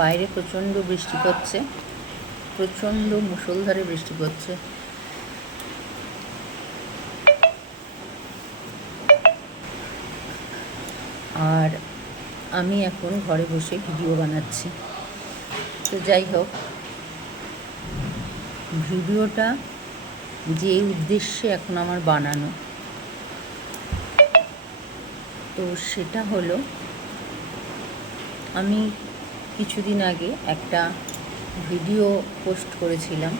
বাইরে প্রচণ্ড বৃষ্টি পড়ছে, প্রচণ্ড মুষলধারে বৃষ্টি পড়ছে। আর আমি এখন ঘরে বসে ভিডিও বানাচ্ছি। তো যাই হোক, ভিডিওটা যে উদ্দেশ্যে এখন আমার বানানো, তো সেটা হলো, আমি কিছুদিন আগে একটা ভিডিও পোস্ট করেছিলাম।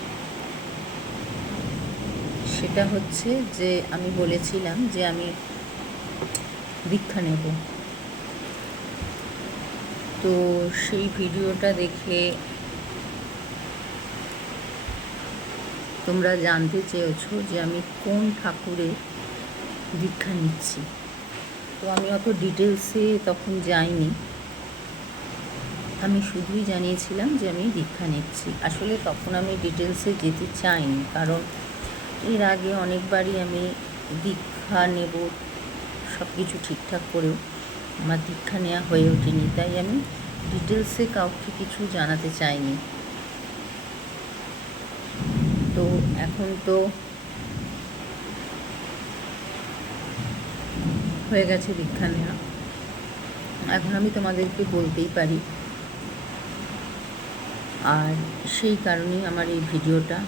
সেটা হচ্ছে যে আমি বলেছিলাম যে আমি দীক্ষা নেব। তো সেই ভিডিওটা দেখে তোমরা জানতে চেয়েছো যে আমি কোন ঠাকুরের দীক্ষা নিচ্ছি। তো আমি অত ডিটেলসে তখন যাইনি, আমি শুধুই জানিয়েছিলাম যে আমি দীক্ষা নিচ্ছি। আসলে তখন আমি ডিটেলসে যেতে চাইনি, কারণ এর আগে অনেকবারই আমি দীক্ষা নেব সব কিছু ঠিকঠাক করেও আমার দীক্ষা নেওয়া হয়ে ওঠেনি, তাই আমি ডিটেলসে কাউকে কিছু জানাতে চাইনি। তো এখন তো হয়ে গেছে দীক্ষা নেওয়া, এখন আমি তোমাদেরকে বলতেই পারি। আর সেই কারণেই আমার এই ভিডিওটা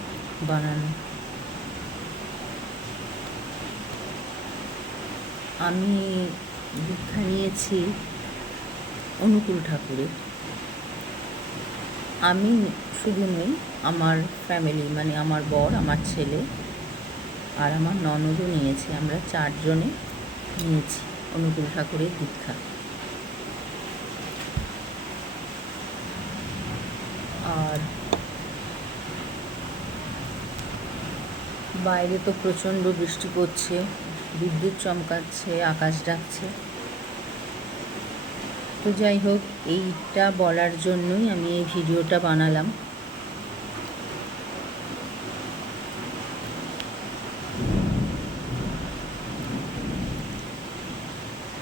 বানানো। আমি দীক্ষা নিয়েছি অনুকূল ঠাকুরের। আমি শুধু নই, আমার ফ্যামিলি মানে আমার বর, আমার ছেলে আর আমার ননদও নিয়েছে। আমরা 4 জনে নিয়েছি অনুকূল ঠাকুরের দীক্ষা। আর বাইরে তো প্রচণ্ড বৃষ্টি পড়ছে, বিদ্যুৎ চমকাচ্ছে, আকাশ ডাকছে। তো যাই হোক, এইটা বলার জন্যই আমি এই ভিডিওটা বানালাম।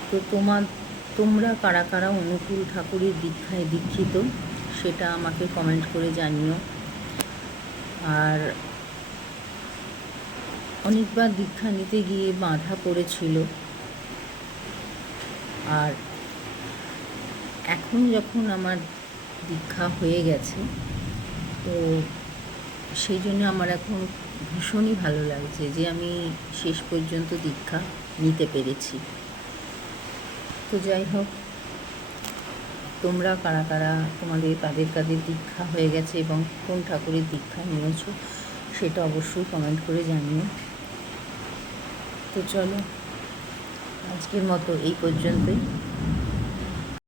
তো তোমরা কারা কারা অনুকূল ঠাকুরের দীক্ষায় দীক্ষিত সেটা আমাকে কমেন্ট করে জানিও। আর অনেকবার দীক্ষা নিতে গিয়ে বাধা পড়েছিল, আর এখন যখন আমার দীক্ষা হয়ে গেছে, তো সেই জন্য আমার এখন ভীষণই ভালো লাগছে যে আমি শেষ পর্যন্ত দীক্ষা নিতে পেরেছি। তো যাই হোক, তোমরা কারা কারা কাদের কাদের দীক্ষা হয়ে গেছে এবং কোন ঠাকুরের দীক্ষা নিয়েছো সেটা অবশ্যই কমেন্ট করে জানিও। তো চলো, আজকের মতো এই পর্যন্তই।